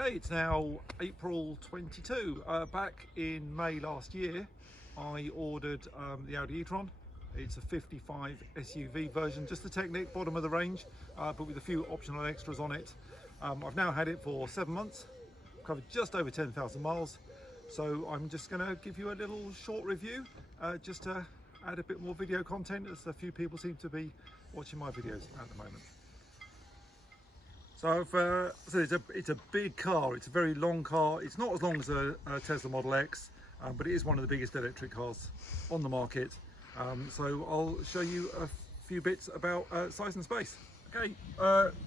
Okay, it's now April 22. Back in May last year, I ordered the Audi e-tron. It's a 55 SUV version, just the Technic, bottom of the range, but with a few optional extras on it. I've now had it for 7 months, covered just over 10,000 miles. So I'm just going to give you a little short review, just to add a bit more video content, as a few people seem to be watching my videos at the moment. So it's a big car. It's a very long car. It's not as long as a Tesla Model X, but it is one of the biggest electric cars on the market. So I'll show you a few bits about size and space. Okay,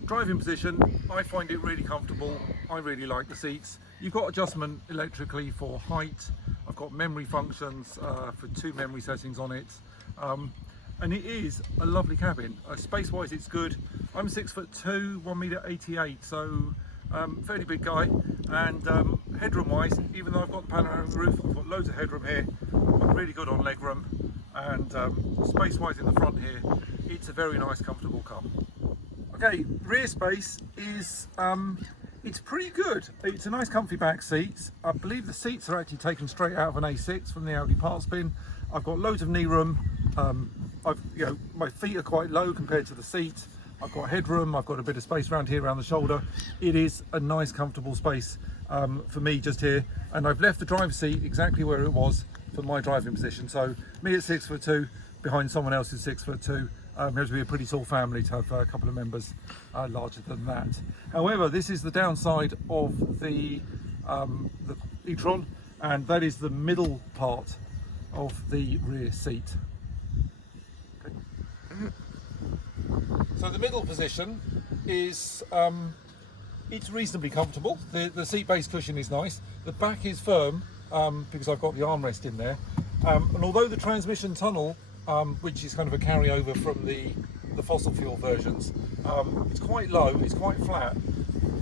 driving position, I find it really comfortable. I really like the seats. You've got adjustment electrically for height. I've got memory functions for 2 memory settings on it. And it is a lovely cabin. Space-wise, it's good. I'm 6'2", 1.88 m, so fairly big guy. And headroom-wise, even though I've got the panoramic roof, I've got loads of headroom here. I'm really good on legroom, and space-wise in the front here, it's a very nice, comfortable car. Okay, rear space is it's pretty good. It's a nice, comfy back seat. I believe the seats are actually taken straight out of an A6 from the Audi parts bin. I've got loads of knee room. My feet are quite low compared to the seat. I've got headroom, I've got a bit of space around here, around the shoulder. It is a nice, comfortable space for me just here. And I've left the driver's seat exactly where it was for my driving position. So me at 6'2", behind someone else who's 6'2". It has to be a pretty tall family to have a couple of members larger than that. However, this is the downside of the e-tron, and that is the middle part of the rear seat. So the middle position is it's reasonably comfortable. The seat base cushion is nice. The back is firm because I've got the armrest in there. And although the transmission tunnel, which is kind of a carryover from the fossil fuel versions, it's quite low, it's quite flat.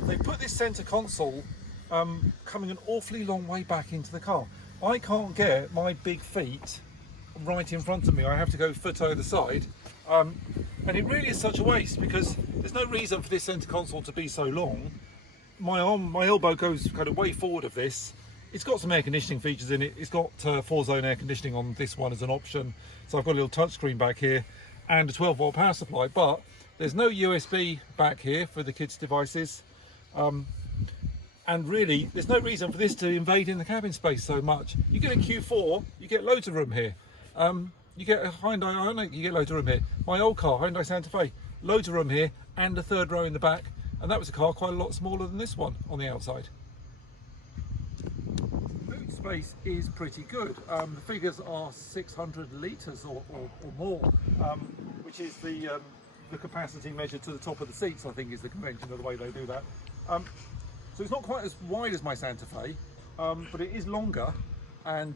They put this centre console coming an awfully long way back into the car. I can't get my big feet right in front of me. I have to go foot over the side. And it really is such a waste, because there's no reason for this centre console to be so long. My elbow goes kind of way forward of this. It's got some air conditioning features in it. It's got 4-zone air conditioning on this one as an option. So I've got a little touchscreen back here and a 12-volt power supply, but there's no USB back here for the kids' devices. And really, there's no reason for this to invade in the cabin space so much. You get a Q4, you get loads of room here. You get a Hyundai Ioniq, you get loads of room here. My old car, Hyundai Santa Fe, loads of room here and a 3rd row in the back. And that was a car quite a lot smaller than this one on the outside. Boot space is pretty good. The figures are 600 litres or more, which is the capacity measured to the top of the seats, I think is the convention of the way they do that. So it's not quite as wide as my Santa Fe, but it is longer. And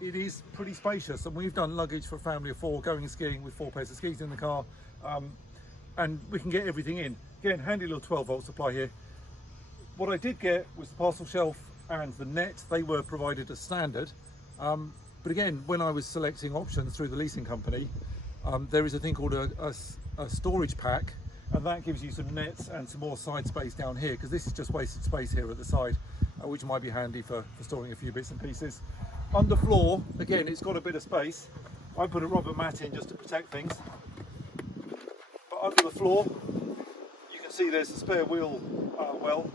it is pretty spacious, and we've done luggage for a family of 4 going skiing with 4 pairs of skis in the car, and we can get everything in. Again, handy little 12-volt supply here. What I did get was the parcel shelf and the net. They were provided as standard, but again, when I was selecting options through the leasing company, there is a thing called a storage pack, and that gives you some nets and some more side space down here, because this is just wasted space here at the side, which might be handy for storing a few bits and pieces. Underfloor, again, it's got a bit of space. I put a rubber mat in just to protect things. But under the floor, you can see there's a spare wheel well.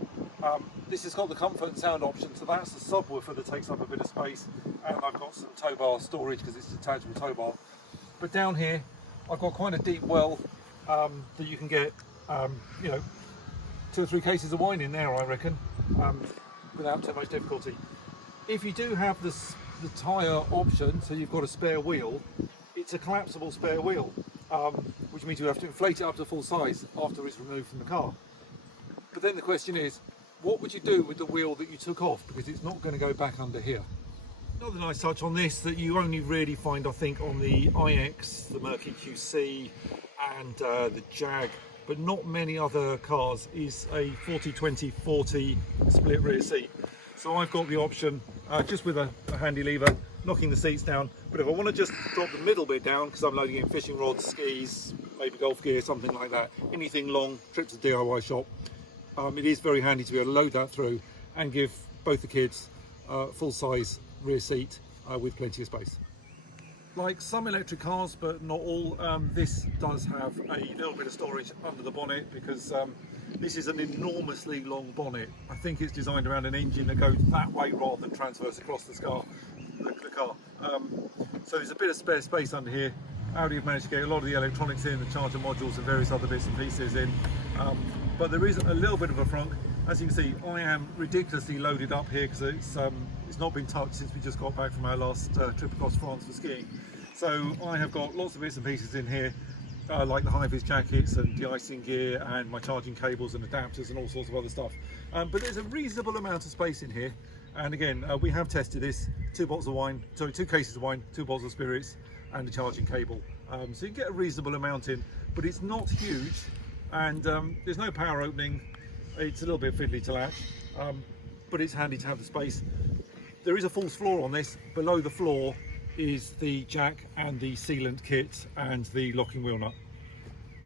This has got the comfort and sound option, so that's the subwoofer that takes up a bit of space. And I've got some tow bar storage because it's a detachable tow bar. But down here, I've got quite a deep well that you can get, 2 or 3 cases of wine in there, I reckon, without too much difficulty. If you do have the tyre option, so you've got a spare wheel, it's a collapsible spare wheel, which means you have to inflate it up to full size after it's removed from the car. But then the question is, what would you do with the wheel that you took off? Because it's not going to go back under here. Another nice touch on this that you only really find, I think, on the iX, the Mercury QC and the Jag, but not many other cars, is a 40-20-40 split rear seat. So I've got the option, just with a handy lever, knocking the seats down. But if I want to just drop the middle bit down, because I'm loading in fishing rods, skis, maybe golf gear, something like that, anything long, trip to the DIY shop, it is very handy to be able to load that through and give both the kids full size rear seat with plenty of space. Like some electric cars, but not all, this does have a little bit of storage under the bonnet, because this is an enormously long bonnet. I think it's designed around an engine that goes that way rather than transverse across the car. So there's a bit of spare space under here. Audi have managed to get a lot of the electronics in, the charger modules and various other bits and pieces in. But there is a little bit of a frunk. As you can see, I am ridiculously loaded up here because it's not been touched since we just got back from our last trip across France for skiing. So I have got lots of bits and pieces in here, like the high-vis jackets and de-icing gear and my charging cables and adapters and all sorts of other stuff. But there's a reasonable amount of space in here. And again, we have tested this: 2 bottles of wine, sorry, 2 cases of wine, 2 bottles of spirits, and a charging cable. So you get a reasonable amount in, but it's not huge, and there's no power opening. It's a little bit fiddly to latch, but it's handy to have the space. There is a false floor on this. Below the floor is the jack and the sealant kit and the locking wheel nut.